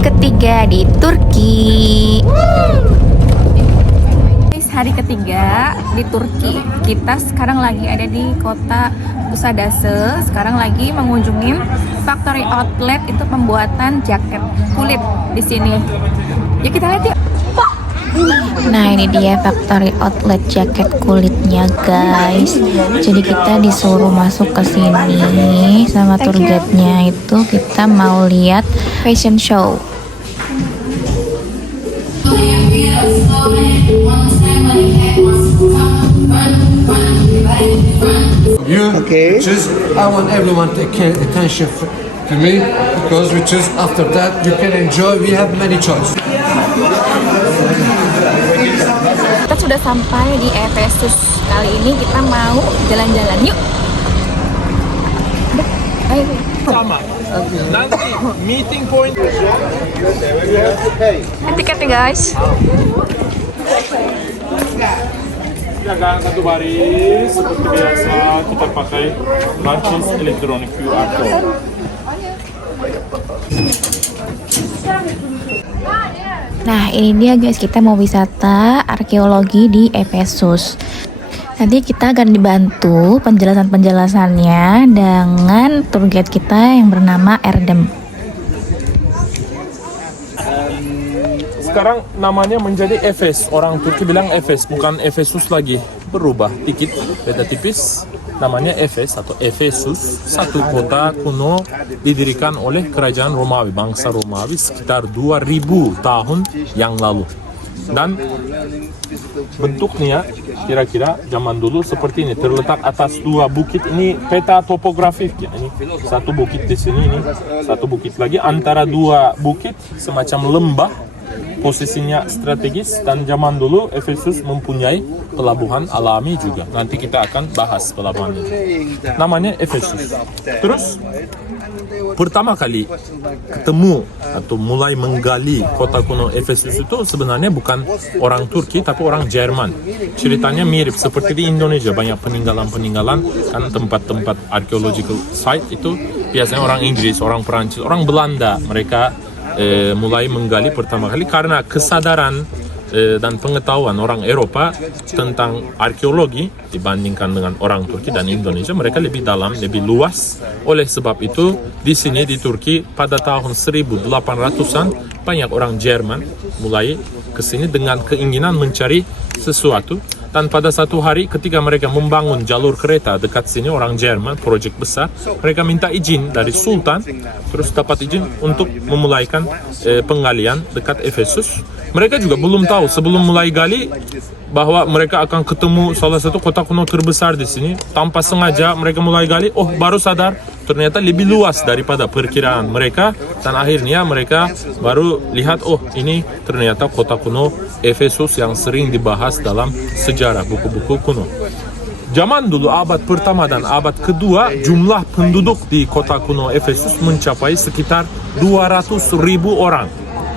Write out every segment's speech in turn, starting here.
ketiga di Turki. Hari ketiga di Turki. Kita sekarang lagi ada di kota Kuşadası. Sekarang lagi mengunjungi factory outlet itu pembuatan jaket kulit di sini. Yuk kita lihat yuk. Nah, ini dia factory outlet jaket kulitnya, guys. Jadi kita disuruh masuk ke sini sama tour guide-nya. Itu kita mau lihat fashion show. Choose. I want everyone to pay attention to me because we choose. After that, you can enjoy. We have many choices. Kita sudah sampai di Efesus. Kali ini kita mau jalan-jalan. Yuk. Ayo. Sama. Nanti meeting point. Tiketnya, guys. Jaga satu baris seperti biasa kita pakai karcis elektronik QR code. Nah, ini dia guys, kita mau wisata arkeologi di Efesus. Nanti kita akan dibantu penjelasan-penjelasannya dengan tour guide kita yang bernama Erdem. Sekarang namanya menjadi Efes. Orang Turki bilang Efes, bukan Efesus lagi. Berubah dikit, beda tipis. Namanya Efes atau Efesus. Satu kota kuno didirikan oleh kerajaan Romawi, bangsa Romawi sekitar 2000 tahun yang lalu. Dan bentuknya kira-kira zaman dulu seperti ini, terletak atas dua bukit. Ini peta topografik ya. Ini satu bukit di sini, ini satu bukit lagi antara dua bukit, semacam lembah. Posisinya strategis, dan zaman dulu Efesus mempunyai pelabuhan alami juga. Nanti kita akan bahas pelabuhannya. Namanya Efesus. Terus pertama kali ketemu atau mulai menggali kota kuno Efesus itu sebenarnya bukan orang Turki tapi orang Jerman. Ceritanya mirip seperti di Indonesia, banyak peninggalan-peninggalan kan, tempat-tempat archaeological site itu biasanya orang Inggris, orang Perancis, orang Belanda. Mereka mulai menggali pertama kali karena kesadaran dan pengetahuan orang Eropa tentang arkeologi dibandingkan dengan orang Turki dan Indonesia, mereka lebih dalam, lebih luas. Oleh sebab itu di sini di Turki pada tahun 1800-an banyak orang Jerman mulai ke sini dengan keinginan mencari sesuatu. Dan pada satu hari ketika mereka membangun jalur kereta dekat sini, orang Jerman, proyek besar, mereka minta izin dari Sultan, terus dapat izin untuk memulaikan penggalian dekat Efesus. Mereka juga belum tahu sebelum mulai gali bahwa mereka akan ketemu salah satu kota kuno terbesar di sini. Tanpa sengaja mereka mulai gali, oh baru sadar ternyata lebih luas daripada perkiraan mereka, dan akhirnya mereka baru lihat, oh ini ternyata kota kuno Efesus yang sering dibahas dalam sejarah buku-buku kuno. Zaman dulu abad pertama dan abad kedua jumlah penduduk di kota kuno Efesus mencapai sekitar 200.000 orang.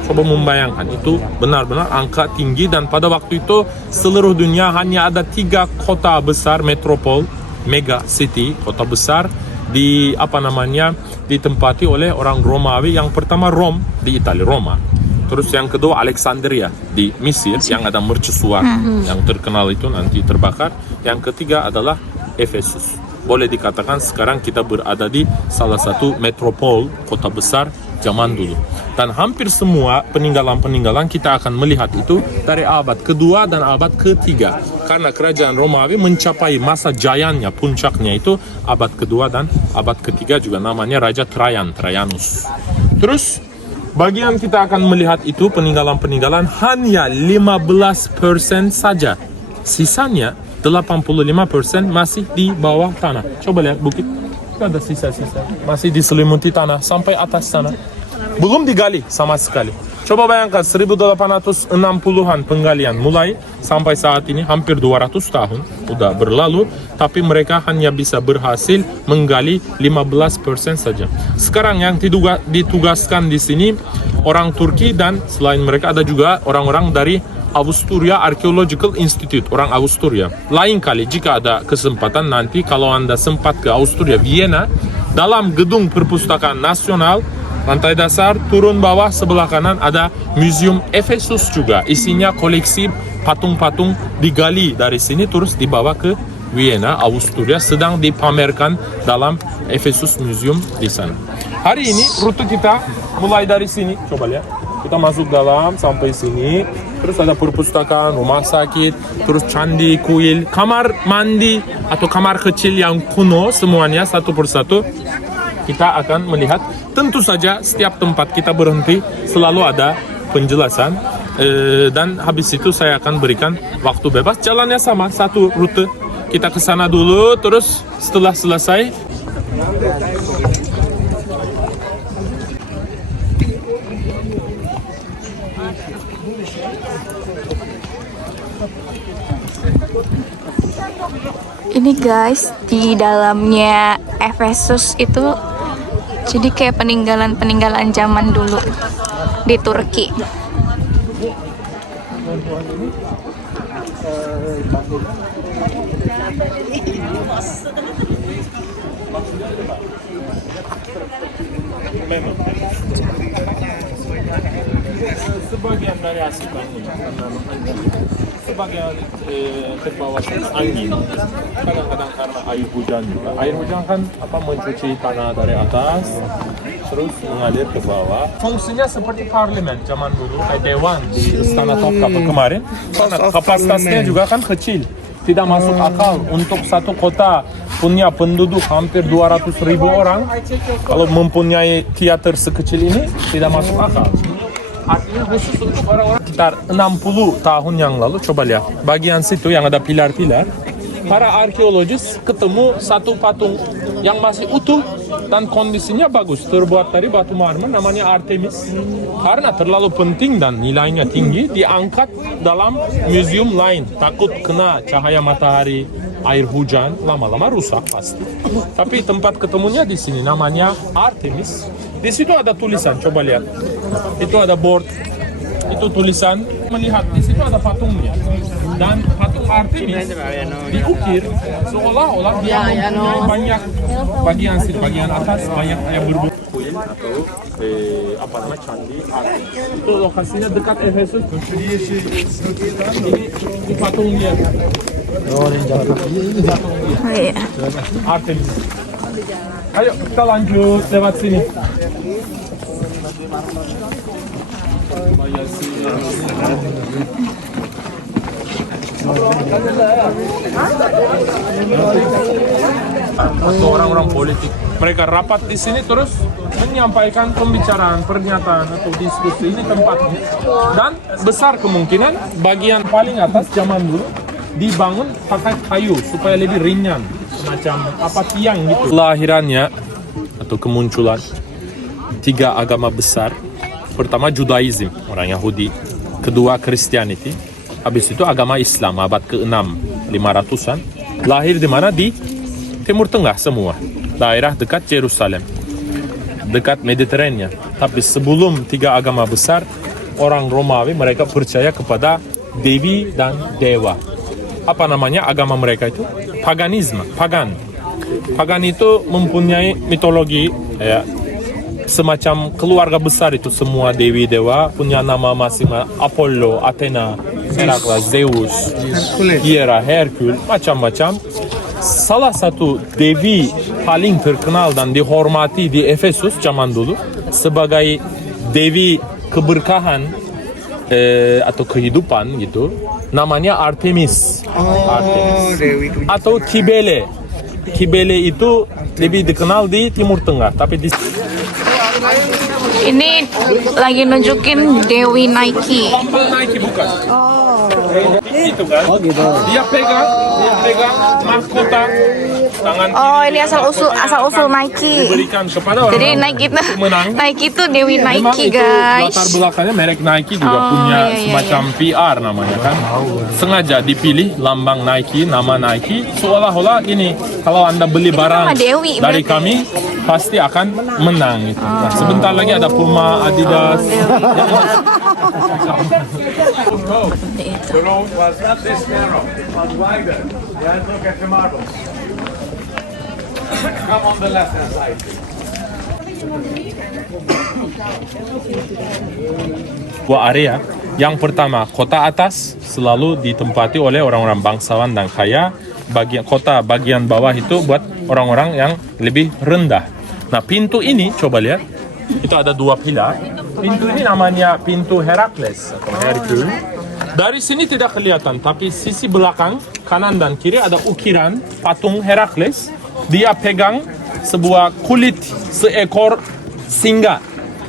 Coba membayangkan, itu benar-benar angka tinggi, dan pada waktu itu seluruh dunia hanya ada 3 kota besar metropol, mega city, kota besar ditempati oleh orang Romawi. Yang pertama Rom di Italia, Roma. Terus yang kedua Alexandria di Mesir yang ada mercusuar yang terkenal itu nanti terbakar. Yang ketiga adalah Efesus. Boleh dikatakan sekarang kita berada di salah satu metropol kota besar zaman dulu. Dan hampir semua peninggalan-peninggalan kita akan melihat itu dari abad kedua dan abad ketiga. Karena kerajaan Romawi mencapai masa jayanya, puncaknya itu abad kedua dan abad ketiga, juga namanya Raja Trajan, Trajanus. Terus bagian kita akan melihat itu peninggalan-peninggalan hanya 15% saja. Sisanya 85% masih di bawah tanah. Coba lihat bukit, ada sisa-sisa, masih diselimuti tanah sampai atas tanah. Belum digali sama sekali. Coba bayangkan 1860-an penggalian mulai sampai saat ini hampir 200 tahun udah berlalu, tapi mereka hanya bisa berhasil menggali 15% saja. Sekarang yang ditugaskan di sini orang Turki, dan selain mereka ada juga orang-orang dari Avusturya Archaeological Institute, orang Avusturya. Lain kali jika ada kesempatan nanti kalau Anda sempat ke Avusturya, Vienna, dalam gedung perpustakaan nasional Lantai dasar, turun bawah sebelah kanan ada Museum Efesus juga. Isinya koleksi patung-patung digali dari sini terus dibawa ke Vienna, Avusturya, sedang dipamerkan dalam Efesus Museum di sana. Hari ini rute kita mulai dari sini, coba lihat. Kita masuk dalam sampai sini, terus ada perpustakaan, rumah sakit, terus candi, kuil, kamar mandi atau kamar kecil yang kuno, semuanya satu persatu kita akan melihat. Tentu saja setiap tempat kita berhenti selalu ada penjelasan, dan habis itu saya akan berikan waktu bebas. Jalannya sama, satu rute. Kita ke sana dulu, terus setelah selesai ini guys, di dalamnya Efesus itu jadi kayak peninggalan-peninggalan zaman dulu di Turki. Sebagian dari hasil bangunan sebagian terbawa angin, kadang-kadang karena air hujan juga. Air hujan kan mencuci tanah dari atas terus mengalir ke bawah. Fungsinya seperti parlemen zaman dulu, kayak dewan di Istana Topkapı kemarin. Karena kapasitasnya juga kan kecil, tidak masuk akal untuk satu kota punya penduduk hampir 200.000 orang. Kalau mempunyai teater sekecil ini tidak masuk akal. Artinya khusus untuk orang-orang sekitar 60 tahun yang lalu, coba lihat bagian situ yang ada pilar-pilar. Para arkeologis ketemu satu patung yang masih utuh dan kondisinya bagus, terbuat dari batu marmer, namanya Artemis. Karena terlalu penting dan nilainya tinggi, diangkat dalam museum lain. Takut kena cahaya matahari, air hujan, lama-lama rusak pasti. Tapi tempat ketemunya di sini, namanya Artemis. Di situ ada tulisan, coba lihat. Itu ada board, itu tulisan. Melihat di situ ada patungnya. Dan patung Artemis diukir seolah-olah dia mempunyai banyak bagian bagian atas, banyak yang berbentuk kuil atau candi Artemis. Itu lokasinya dekat Efesus. Ini patungnya. Artemis. Ayo kita lanjut lewat sini. Atau orang-orang politik, mereka rapat di sini terus menyampaikan pembicaraan, pernyataan atau diskusi. Ini tempatnya, dan besar kemungkinan bagian paling atas zaman dulu dibangun pakai kayu supaya lebih ringan, semacam tiang gitu. Lahirannya atau kemunculan tiga agama besar. Pertama Judaism, orang Yahudi. Kedua Christianity. Habis itu agama Islam abad ke-6, 500-an. Lahir di mana? Di Timur Tengah semua. Daerah dekat Yerusalem, dekat Mediterania. Tapi sebelum tiga agama besar, orang Romawi mereka percaya kepada dewi dan dewa. Apa namanya agama mereka itu? Paganisme, pagan. Pagan itu mempunyai mitologi, ya, semacam keluarga besar itu, semua dewi dewa punya nama masing-masing. Apollo, Athena, Herakles, Zeus, Hera, Herkul, macam-macam. Salah satu dewi paling terkenal dan dihormati di Efesus zaman dulu sebagai dewi keberkahan atau kehidupan gitu, namanya Artemis. Artemis. Atau Kibele. Kibele itu lebih dikenal di Timur Tengah, tapi di Ini lagi nunjukin Dewi Nike. Nike bukan? Itu kan? Oh gitu. Dia pegang mahkota tangan. Oh, ini asal usul Nike. Diberikan kepada orang. Jadi Nike itu Dewi Nike, guys. Latar belakangnya merek Nike juga punya semacam PR namanya kan. Sengaja dipilih lambang Nike, nama Nike, seolah-olah ini kalau Anda beli barang dari kami pasti akan menang itu. Nah, sebentar lagi ada Puma, Adidas. The road was not this narrow, it was wider. Yeah, look at the marble. Come on the left hand side. Dua area. Yang pertama, kota atas selalu ditempati oleh orang-orang bangsawan dan kaya. Bagian bawah itu buat orang-orang yang lebih rendah. Nah, pintu ini coba lihat. Itu ada dua pilar. Pintu ini namanya pintu Herakles atau Herkul. Dari sini tidak kelihatan, tapi sisi belakang kanan dan kiri ada ukiran patung Herakles. Dia pegang sebuah kulit seekor singa.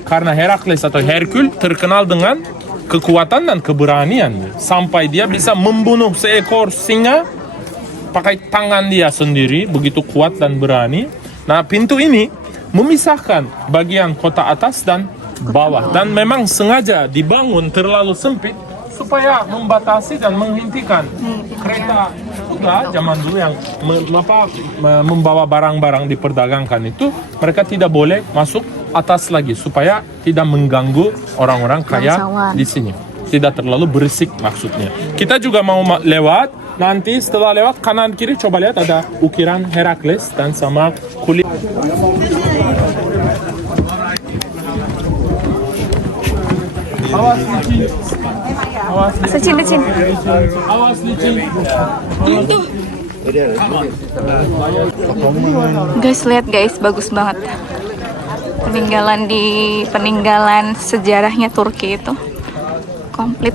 Karena Herakles atau Herkul terkenal dengan kekuatan dan keberanian. Sampai dia bisa membunuh seekor singa pakai tangan dia sendiri, begitu kuat dan berani. Nah, pintu ini memisahkan bagian kota atas dan bawah. Dan memang sengaja dibangun terlalu sempit supaya membatasi dan menghentikan kereta kuda zaman dulu yang membawa barang-barang diperdagangkan itu. Mereka tidak boleh masuk atas lagi supaya tidak mengganggu orang-orang kaya di sini. Tidak terlalu berisik maksudnya. Kita juga mau lewat. Nanti setelah lewat kanan kiri coba lihat ada ukiran Herakles dan sama kulit. Awas licin. Awas licin. Licin. Awas licin. Tuh. Guys, lihat guys, bagus banget. Peninggalan sejarahnya Turki itu komplit.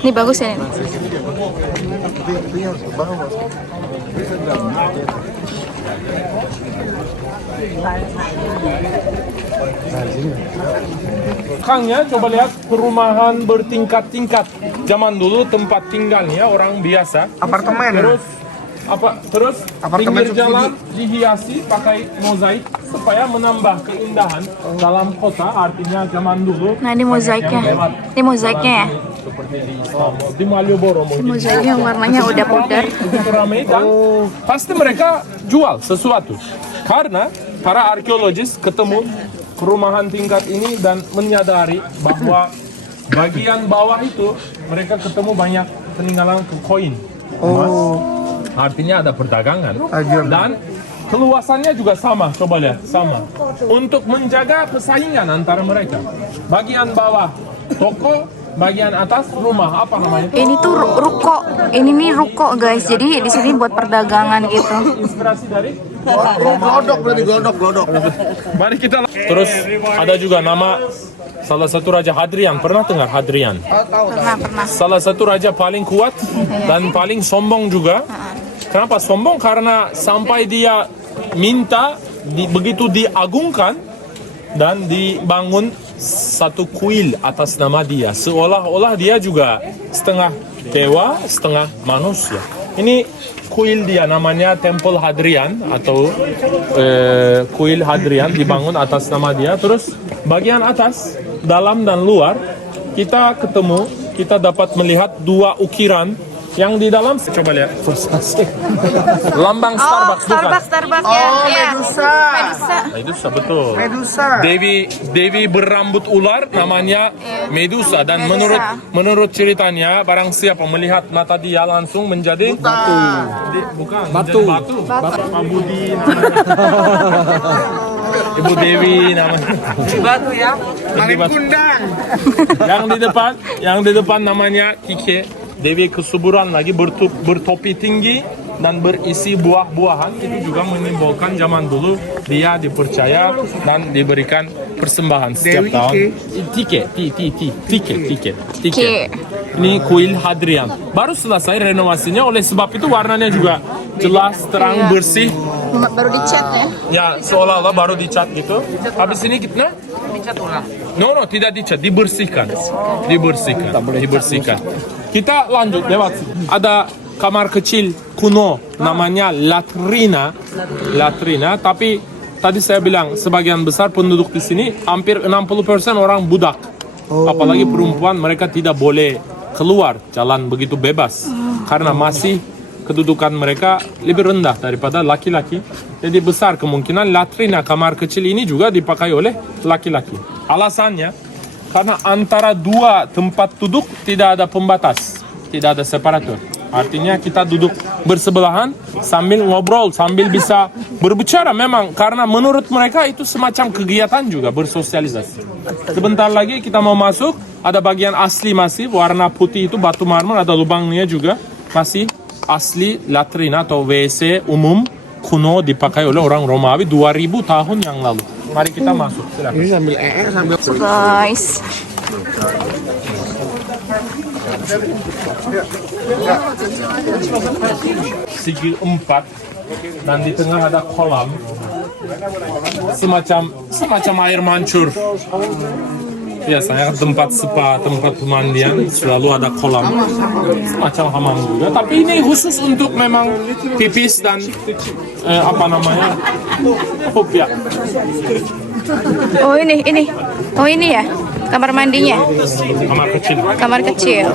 Ini bagus ya. Belakangnya coba lihat perumahan bertingkat-tingkat. Zaman dulu tempat tinggalnya orang biasa. Apartemen. Terus Apartemen pinggir jalan dihiasi pakai mozaik supaya menambah keindahan dalam kota. Artinya zaman dulu. Nah, ini mozaiknya. Ini mozaiknya ya. Seperti di Istanbul, di Malioboro mungkin. Mozaiknya warnanya udah pudar. Ramai dan pasti mereka jual sesuatu. Karena para arkeologis ketemu perumahan tingkat ini dan menyadari bahwa bagian bawah itu mereka ketemu banyak peninggalan koin emas. Artinya ada perdagangan. Dan keluasannya juga sama, coba lihat, sama. Untuk menjaga persaingan antara mereka. Bagian bawah toko, bagian atas rumah, apa namanya? Ini tuh ruko. Ini nih ruko guys. Jadi di sini buat perdagangan gitu. Inspirasi dari Glodok. mari kita. Terus ada juga nama salah satu raja Hadrian. Pernah dengar Hadrian? Pernah. Salah satu raja paling kuat dan paling sombong juga. Kenapa sombong? Karena sampai dia minta begitu diagungkan dan dibangun satu kuil atas nama dia, seolah-olah dia juga setengah dewa, setengah manusia. Ini kuil dia, namanya Temple Hadrian atau kuil Hadrian, dibangun atas nama dia. Terus bagian atas, dalam dan luar, kita dapat melihat dua ukiran yang di dalam. Coba lihat, lambang Starbucks, bukan? Starbucks ya. Medusa. Medusa, betul. Medusa. Dewi berambut ular namanya Medusa, dan menurut ceritanya barang siapa melihat mata dia langsung menjadi batu. Batu. Pak Budi Ibu Dewi namanya. Batu ya. Paling kundang. Yang di depan namanya Kike. Dewi kesuburan lagi, bertopi tinggi dan berisi buah-buahan. Itu juga menyimbolkan zaman dulu dia dipercaya dan diberikan persembahan setiap Dewi tahun. Tike. Ini kuil Hadrian. Baru selesai renovasinya, oleh sebab itu warnanya juga jelas, terang, bersih. Baru dicat ya. Ya, seolah-olah baru dicat gitu. Habis ini kita Dicat ulang. No, tidak dicat, dibersihkan. Kita lanjut lewat sini. Ada kamar kecil kuno namanya latrina, tapi tadi saya bilang sebagian besar penduduk di sini hampir 60% orang budak. Apalagi perempuan, mereka tidak boleh keluar jalan begitu bebas karena masih kedudukan mereka lebih rendah daripada laki-laki. Jadi besar kemungkinan latrina, kamar kecil ini juga dipakai oleh laki-laki. Alasannya karena antara dua tempat duduk tidak ada pembatas, tidak ada separator. Artinya kita duduk bersebelahan sambil ngobrol, sambil bisa berbicara memang. Karena menurut mereka itu semacam kegiatan juga, bersosialisasi. Sebentar lagi kita mau masuk, ada bagian asli masih, warna putih itu batu marmer, ada lubangnya juga. Masih asli latrin atau WC umum kuno dipakai oleh orang Romawi 2000 tahun yang lalu. Mari kita masuk, silakan. Ini sambil sambil Guys, Segi 4 dan di tengah ada kolam semacam air mancur. Biasanya tempat spa, tempat pemandian selalu ada kolam semacam hamam juga. Tapi ini khusus untuk memang pipis dan apa namanya pup ya. oh ini ya kamar mandinya, Kamar kecil. kamar kecil.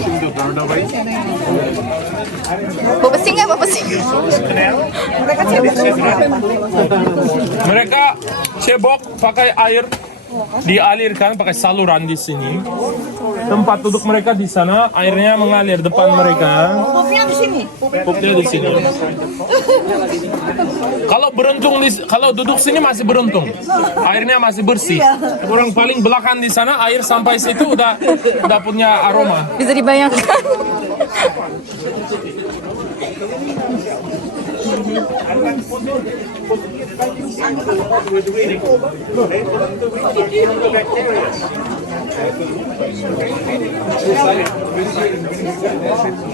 Bawa pesing nggak, bawa pesing? Mereka cebok pakai air, dialirkan pakai saluran di sini. Tempat duduk mereka di sana, airnya mengalir depan mereka. Pupnya di sini. Kalau beruntung, kalau duduk sini masih beruntung, airnya masih bersih. Orang paling belakang di sana, air sampai situ udah punya aroma. Bisa dibayangkan.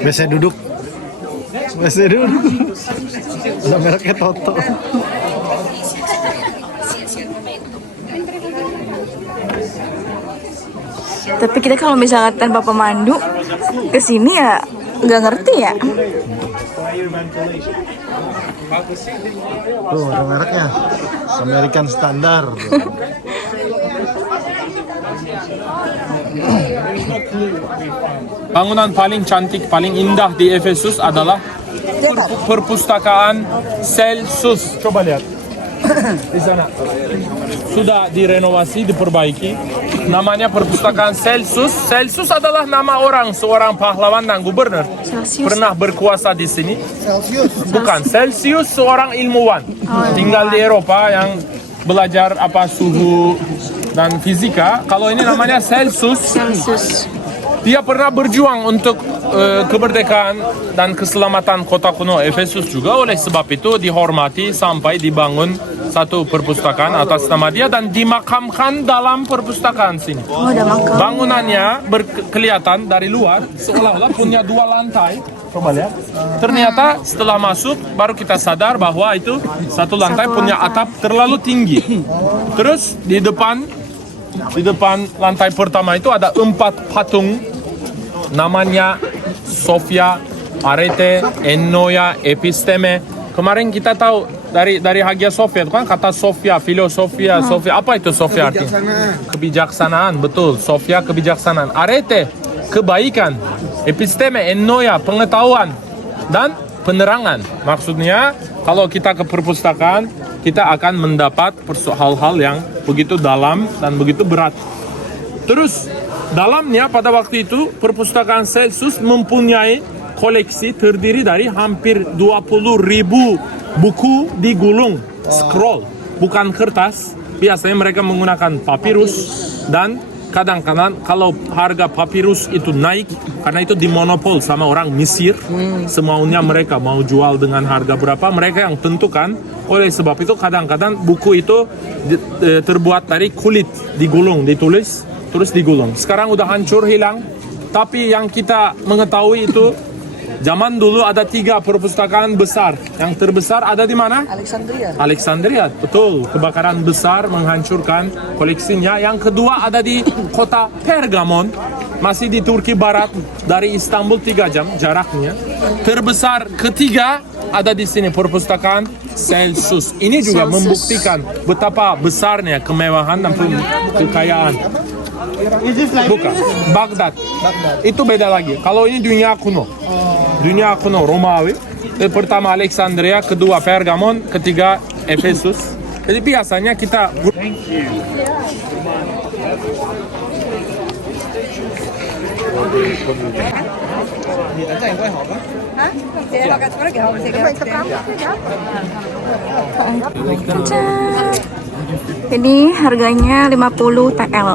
Biasa duduk. Udah mereknya Toto. Tapi kita kalau misalkan tanpa pemandu kesini ya nggak ngerti ya. Tuh ada mereknya. American Standard. Bangunan paling cantik, paling indah di Efesus adalah perpustakaan Celsus. Coba lihat di sana. Sudah direnovasi, diperbaiki. Namanya perpustakaan Celsus. Celsus adalah nama orang, seorang pahlawan dan gubernur. Celsius. Pernah berkuasa di sini. Bukan, Celsius seorang ilmuwan. Tinggal di Eropa yang belajar apa suhu dan fisika. Kalau ini namanya Celsus. Celsius. Dia pernah berjuang untuk kemerdekaan dan keselamatan kota kuno Efesus juga. Oleh sebab itu dihormati sampai dibangun satu perpustakaan atas nama dia dan dimakamkan dalam perpustakaan sini. Oh, udah makan. Bangunannya kelihatan dari luar seolah-olah punya 2 lantai. Coba lihat. Ternyata setelah masuk baru kita sadar bahwa itu satu lantai punya atap terlalu tinggi. Terus di depan lantai pertama itu ada 4 patung, namanya Sofia, Arete, Ennoia, Episteme. Kemarin kita tahu dari Hagia Sophia itu kan kata Sofia, filosofia, Sofia. Apa itu Sofia artinya? Kebijaksanaan, betul. Sofia kebijaksanaan. Arete, kebaikan. Episteme, Ennoia, pengetahuan dan penerangan. Maksudnya kalau kita ke perpustakaan, kita akan mendapat hal-hal yang begitu dalam dan begitu berat. Terus dalamnya pada waktu itu perpustakaan Celsus mempunyai koleksi terdiri dari hampir 20.000 buku digulung, scroll, bukan kertas. Biasanya mereka menggunakan papirus dan kadang-kadang kalau harga papirus itu naik karena itu dimonopol sama orang Mesir, semaunya mereka mau jual dengan harga berapa mereka yang tentukan. Oleh sebab itu kadang-kadang buku itu terbuat dari kulit, digulung, ditulis terus digulung. Sekarang udah hancur, hilang. Tapi yang kita mengetahui itu zaman dulu ada 3 perpustakaan besar. Yang terbesar ada di mana? Alexandria, betul. Kebakaran besar menghancurkan koleksinya. Yang kedua ada di kota Pergamon, masih di Turki Barat, dari Istanbul 3 jam jaraknya. Terbesar ketiga ada di sini, perpustakaan Celsus. Ini juga membuktikan betapa besarnya kemewahan dan kekayaan. Bukan, Baghdad. Itu beda lagi. Kalau ini dunia kuno. Dunia kuno Romawi. Pertama Alexandria, kedua Pergamon, ketiga Efesus. Jadi biasanya kita Ini harganya 50 TL.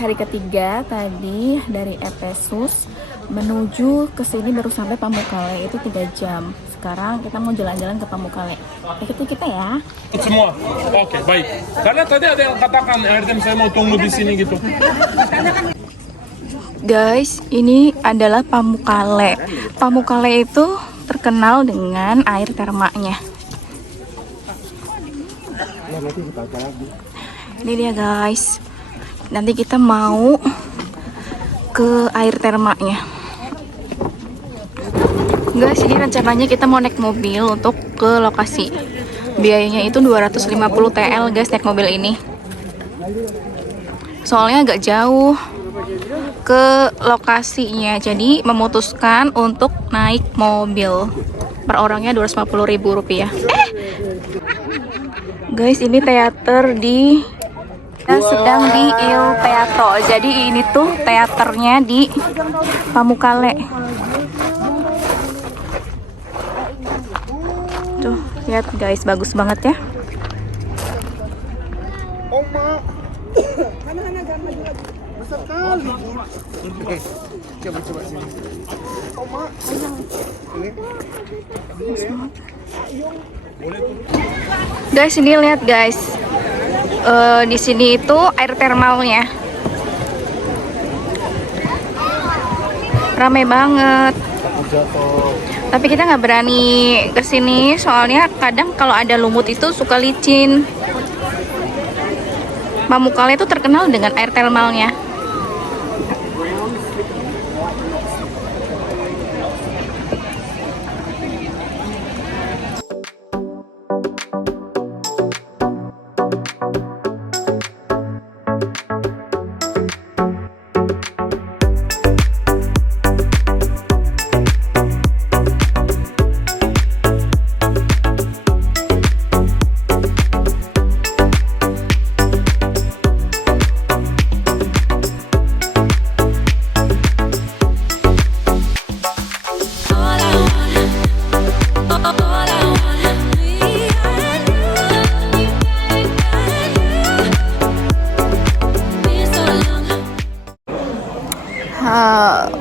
Hari ketiga tadi dari Efesus menuju ke sini baru sampai Pamukkale itu 3 jam. Sekarang kita mau jalan-jalan ke Pamukkale. Ikuti kita ya. Semua. Oke, baik. Karena tadi ada yang katakan, Erden saya mau tunggu di sini gitu. Guys, ini adalah Pamukkale. Pamukkale itu terkenal dengan air termanya. Ini dia guys. Nanti kita mau ke air termanya. Guys, ini rencananya kita mau naik mobil untuk ke lokasi. Biayanya itu 250 TL guys naik mobil ini. Soalnya agak jauh ke lokasinya, jadi memutuskan untuk naik mobil. Per orangnya Rp250.000. Guys, ini teater di sedang di Il Teatro. Jadi ini tuh teaternya di Pamukkale. Tuh, lihat guys, bagus banget ya. Guys, ini lihat guys. Di sini itu air termalnya. Ramai banget. Tapi kita nggak berani kesini soalnya kadang kalau ada lumut itu suka licin. Pamukkale itu terkenal dengan air termalnya.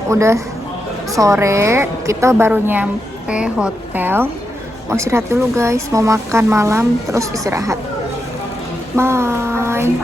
Udah sore, kita baru nyampe hotel. Mau istirahat dulu guys, mau makan malam terus istirahat. Bye.